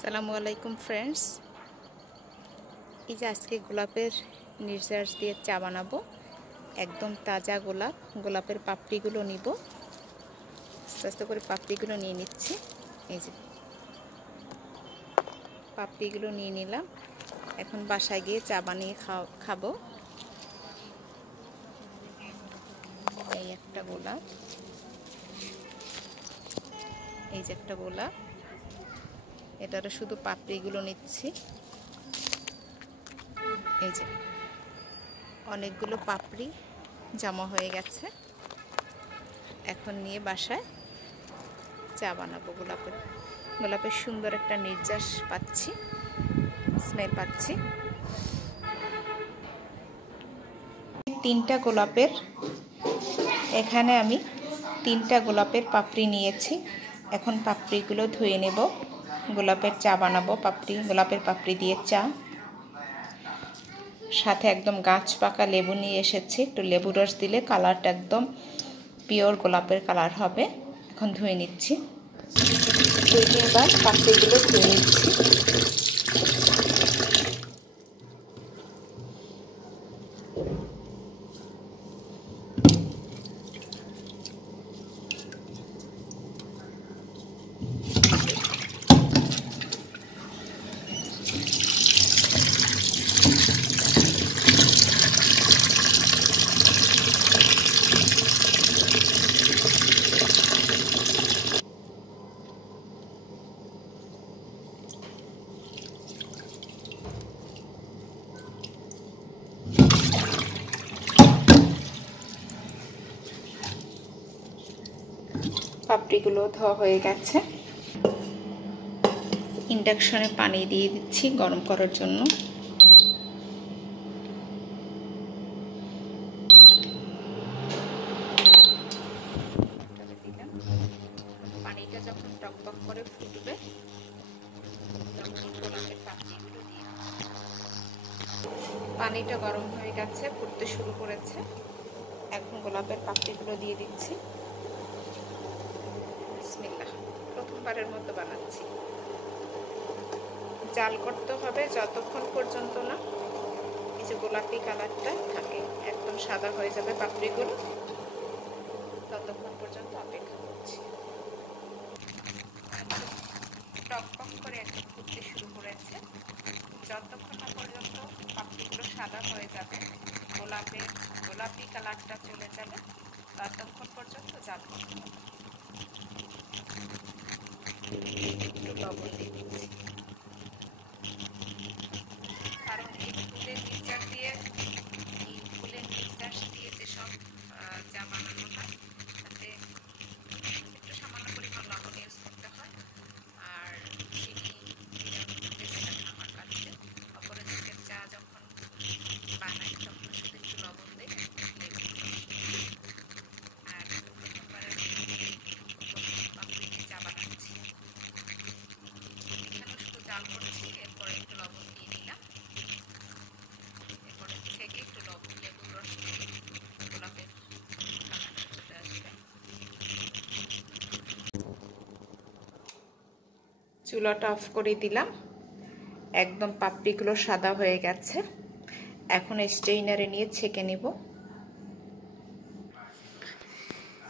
আসসালামু আলাইকুম ফ্রেন্ডস, এই যে আজকে গোলাপের নির্যাস দিয়ে চা বানাবো। একদম তাজা গোলাপের পাপড়িগুলো নিব। আস্তে আস্তে করে পাপড়িগুলো নিয়ে নিচ্ছি। এই যে পাপড়িগুলো নিয়ে নিলাম। এখন বাসায় গিয়ে চা বানিয়ে খাবো। এই একটা গোলাপ, এই যে একটা গোলাপ, এটারও শুধু পাপড়িগুলো নিচ্ছি। এই যে অনেকগুলো পাপড়ি জমা হয়ে গেছে। এখন নিয়ে বাসায় চা বানাবো। গোলাপের সুন্দর একটা নির্যাস পাচ্ছি, স্মেল পাচ্ছি। এখানে আমি তিনটা গোলাপের পাপড়ি নিয়েছি। এখন পাপড়িগুলো ধুয়ে নেব। গোলাপের চা বানাবো। গোলাপের পাপড়ি দিয়ে চা, সাথে একদম গাছ পাকা লেবু নিয়ে এসেছি। একটু লেবু রস দিলে কালারটা একদম পিওর গোলাপের কালার হবে। এখন ধুয়ে নিচ্ছি। এবার পাপড়িগুলো ধুয়ে নিচ্ছি। পাপড়িগুলো ধোয়া হয়ে গেছে। ইন্ডাকশনে পানি দিয়ে দিচ্ছি গরম করার জন্য। পানিটা যখন টকবক করে ফুটবে তখন গোলাপের পাপড়িগুলো দিয়ে পানিটা গরম হয়ে গেছে, ফুটতে শুরু করেছে। এখন গোলাপের পাপড়িগুলো দিয়ে দিচ্ছি। বিসমিল্লাহ। প্রথমবারের মতো বানাচ্ছি। জাল করতে হবে যতক্ষণ পর্যন্ত না এই যে গোলাপি কালারটা থাকে, একদম সাদা হয়ে যাবে পাপড়িগুলো, ততক্ষণ পর্যন্ত অপেক্ষা করছি। টকটক করে একদম ফুটতে শুরু করেছে। যতক্ষণ না পর্যন্ত পাপড়িগুলো সাদা হয়ে যাবে, গোলাপি কালারটা চলে যাবে, ততক্ষণ পর্যন্ত জাল করতে হবে। একটু লবণ দিয়ে দিচ্ছি, কারণ এই ফুলের নির্যাস দিয়ে যেসব চা বানানো হয় তাতে একটু সামান্য পরিমাণ লবণ ইউজ করতে হয়। আর চিনি আমার কাছে অপরাজিতের চা যখন বানাই তখন শুধু একটু লবণ দিই, আর প্রথমবারের পাপড়ি চা বানাচ্ছি। এখানে শুধু জাল করছি, এরপরে একটু লবণ দিয়ে দিলাম। এরপরে থেকে একটু লেবুর রস দিয়ে গোলাপের কালারটা চলে আসবে। চুলাটা অফ করে দিলাম। একদম পাপড়িগুলো সাদা হয়ে গেছে। এখন স্ট্রেইনারে নিয়ে ছেঁকে নিব।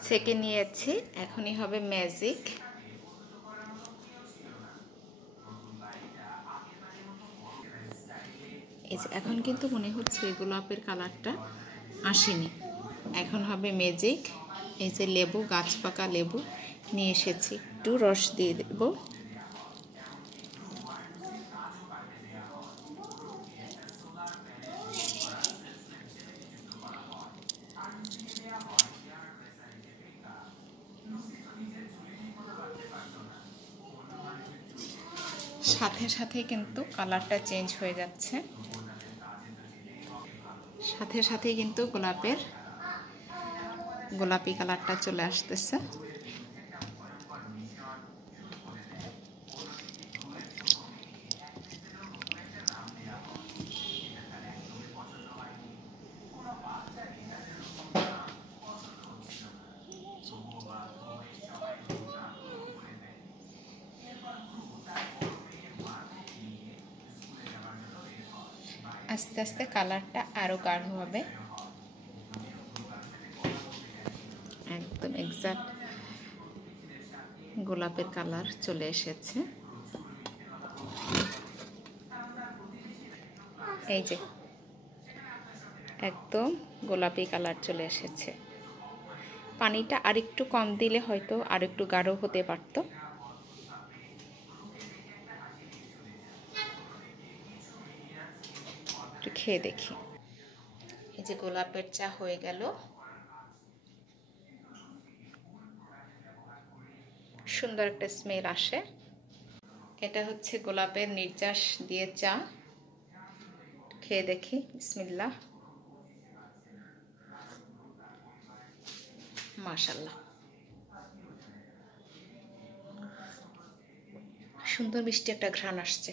ছেঁকে নিয়েছি, এখনই হবে ম্যাজিক। এখন কিন্তু মনে হচ্ছে গোলাপের কালারটা আসেনি। এখন হবে ম্যাজিক। এই যে লেবু, গাছ পাকা লেবু নিয়ে এসেছি, একটু রস দিয়ে দেব। সাথে সাথে কিন্তু কালারটা চেঞ্জ হয়ে যাচ্ছে। সাথে সাথে কিন্তু গোলাপি কালারটা চলে আসতেছে। আস্তে আস্তে কালারটা আরও গাঢ় হবে, একদম এক্সাক্ট গোলাপের কালার চলে এসেছে। এই যে একদম গোলাপি কালার চলে এসেছে। পানিটা আরেকটু কম দিলে হয়তো আরেকটু গাঢ় হতে পারত। একটু খেয়ে দেখি। এই যে গোলাপের চা হয়ে গেল, সুন্দর একটা স্মেল আসে। এটা হচ্ছে গোলাপের নির্যাস দিয়ে চা, খেয়ে দেখি। বিসমিল্লাহ। মাশাআল্লাহ, সুন্দর মিষ্টি একটা ঘ্রাণ আসছে।